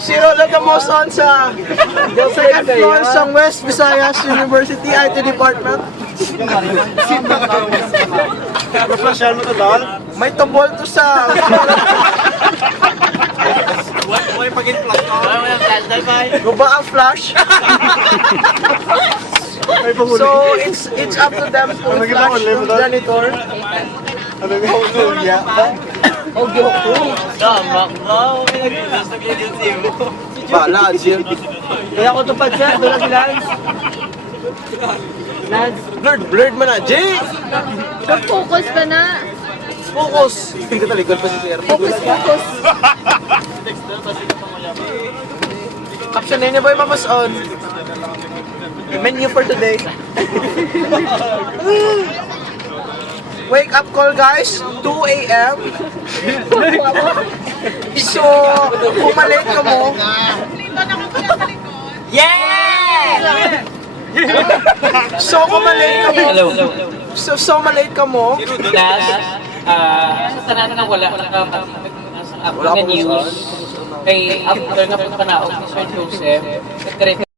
Zero lang the most on sa second floor sa West Visayas University IT Department. Professional mo to, Dal? May tubol to sa... May pag-in-flash ko. Guba ang flash. So, it's up to them to flash yung janitor. Ano nga ako luya? Bala, Jill. Kaya ako tupad sir, doon lang si Lance. Lance. Blurred man na, Jay! Focus ka na. Focus! Hindi ka talikod pa si Sir. Focus. Caption na niya ba yung mamas on? Menu for today. Wake up call guys, 2 a.m. So, kung malate ka mo, so kung malate ka mo, so malate ka mo, Sa tanan na wala news kay after na punta na og Sir Joseph,